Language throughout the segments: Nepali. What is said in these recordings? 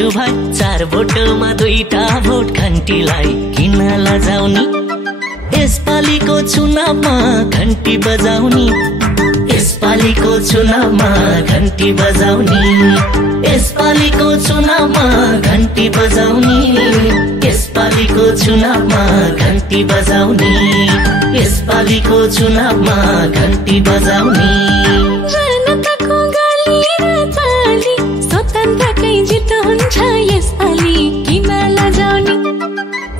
दाजुभाइ 4 भोटमा 2टा भोट घन्टीलाई किन लजाउने यसपालिको चुनावमा घन्टी बजाउने यसपालिको चुनावमा घन्टी बजाउने यसपालिको चुनावमा घन्टी बजाउने यसपालिको चुनावमा घन्टी बजाउने यसपालिको चुनावमा घन्टी बजाउने जनताको गाली र चाली स्वतन्त्रकै जित हुन्छ यसपालि किन लजाउने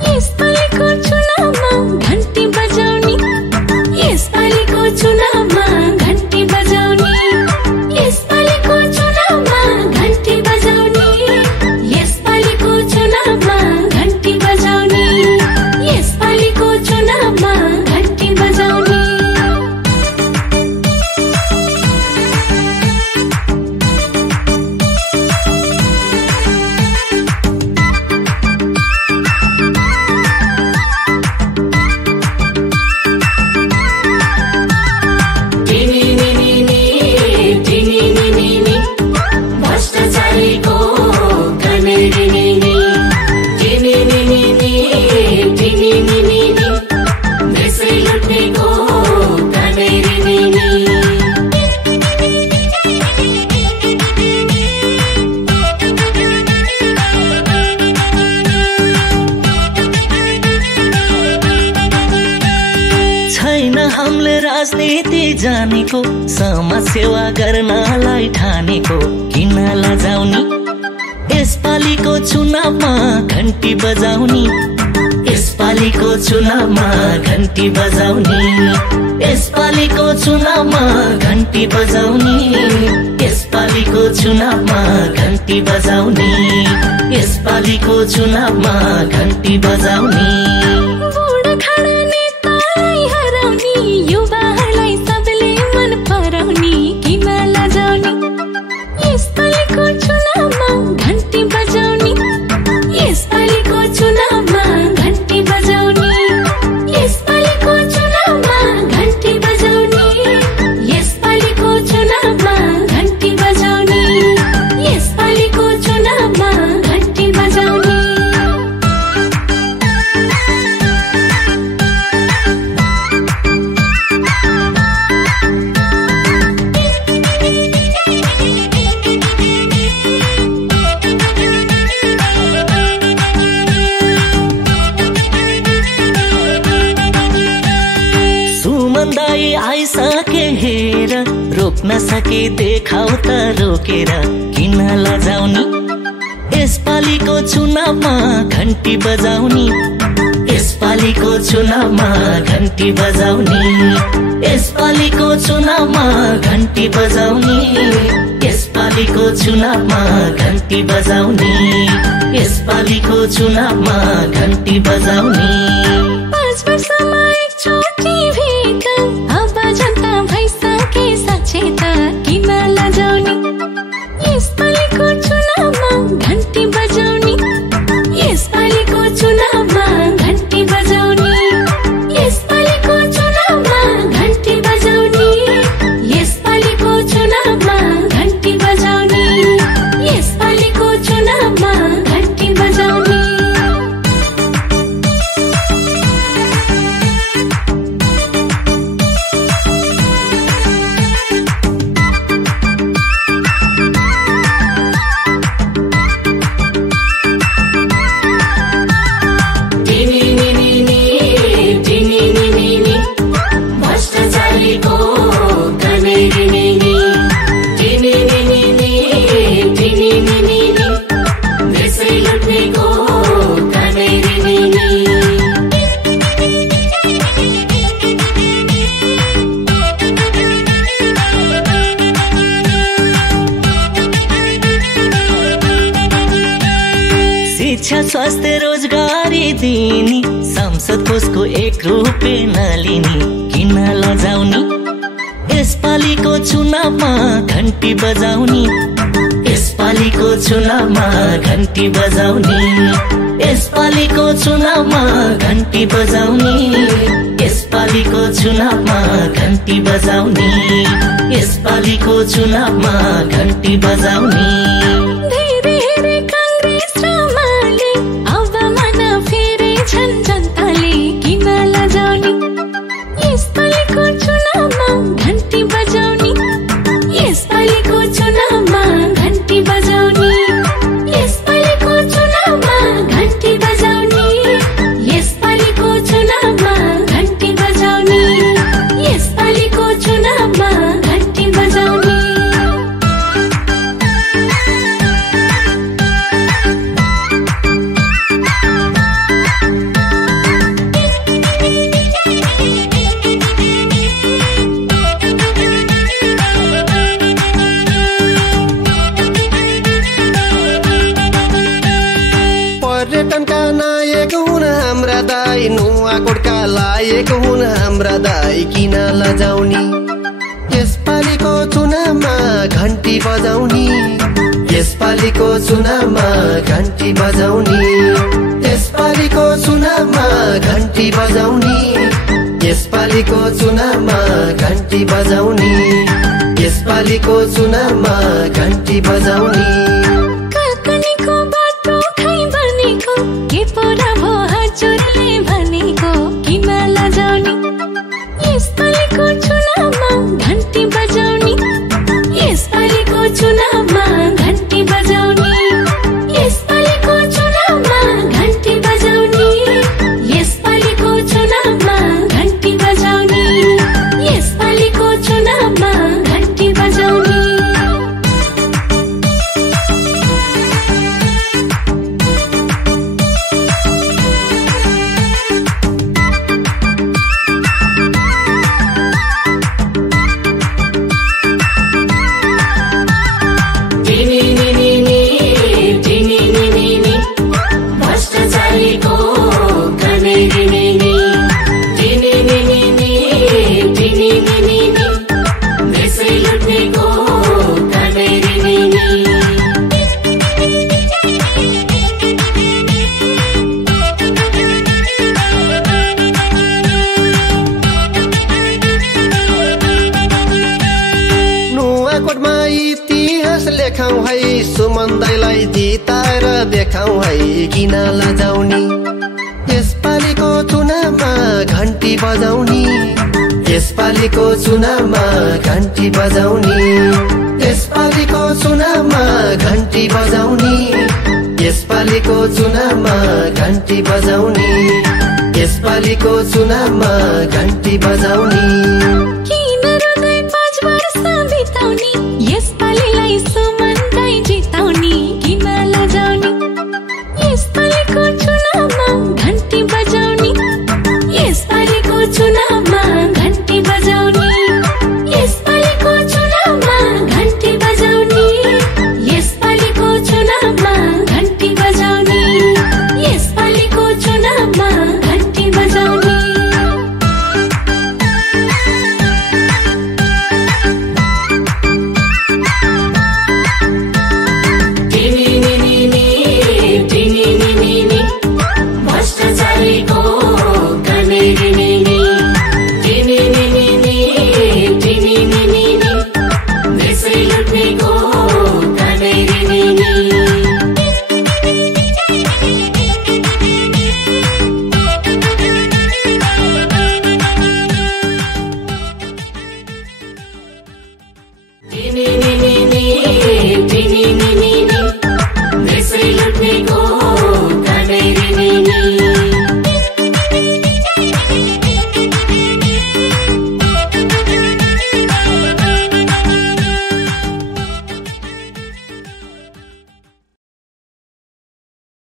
यसपालिको चुनावमा घन्टी बजाउने यसपालिको चुनावमा घन्टी बजाउने यसपालिको चुनावमा घन्टी बजाउने यसपालिको चुनावमा घन्टी बजाउने यसपालिको चुनावमा घन्टी बजाउने राजनीति जानेको समाज सेवा गर्नलाई ठानेको किन लजाउने यसपालिको चुनावमा घन्टी बजाउने यसपालिको चुनावमा घन्टी बजाउने यसपालिको चुनावमा घन्टी बजाउने यसपालिको चुनावमा घन्टी बजाउने यसपालिको चुनावमा घन्टी बजाउने युवाहरूलाई सबले मन पराउने किन लजाउने यसपालिको चुनावमा घन्टी बजाउने यसपालिको चुनावमा घन्टी बजाउने यसपालिको चुनावमा घन्टी बजाउने यसपालिको चुनावमा घन्टी बजाउने यसपालिको चुनावमा घन्टी बजाउने आइसके हेर रोक्न सके देखाउ त रोकेर किन लजाउने यसपालिको चुनावमा घन्टी बजाउने यसपालिको चुनावमा घन्टी बजाउने यसपालिको चुनावमा घन्टी बजाउने यसपालिको चुनावमा घन्टी बजाउने यसपालिको चुनावमा घन्टी बजाउने 5 वर्षमा एकचोटि भेट अब जनता भइसके सचेत किन लजाउने यसपालिको चुनावमा घन्टी बजाउने यसपालिको चुनावमा घन्टी बजाउने यसपालिको चुनावमा घन्टी बजाउने यसपालिको चुनावमा घन्टी बजाउने यसपालिको चुनावमा घन्टी बजाउने शिक्षा स्वास्थ्य रोजगारी दिने संसद कोषको 1 रुपैयाँ नलिने किन लजाउने यसपालिको चुनावमा घन्टी बजाउने यसपालिको चुनावमा घन्टी बजाउने यसपालिको चुनावमा घन्टी बजाउने यसपालिको चुनावमा घन्टी बजाउने यसपालिको चुनावमा घन्टी बजाउने धेरै कांग्रेस पर्यटनका नायक हुन् हाम्रा दाई नुवाकोटका लायक हुन् हाम्रा दाई किन लजाउने यसपालिको चुनावमा घन्टी बजाउने यसपालिको चुनावमा घन्टी बजाउने यसपालिको चुनावमा घन्टी बजाउने यसपालिको चुनावमा घन्टी बजाउने यसपालिको चुनावमा घन्टी बजाउने काल्पनिकको बाटो खै भनेको के परा भो हजुरले भनेको किन लजाउने यसपालिको चुनावमा घन्टी बजाउने यसपालिको चुनावमा घन्टी बजाउने यसपालिको चुनावमा घन्टी बजाउने यसपालिको चुनावमा घन्टी बजाउने यसपालिको चुनावमा घन्टी बजाउने देखाउँ है सुमन्दैलाई जिताएर देखाउँ है किन लजाउने यसपालिको चुनावमा घन्टी बजाउने यसपालिको चुनावमा घन्टी बजाउने यसपालिको चुनावमा घन्टी बजाउने यसपालिको चुनावमा घन्टी बजाउने यसपालिको चुनावमा घन्टी बजाउने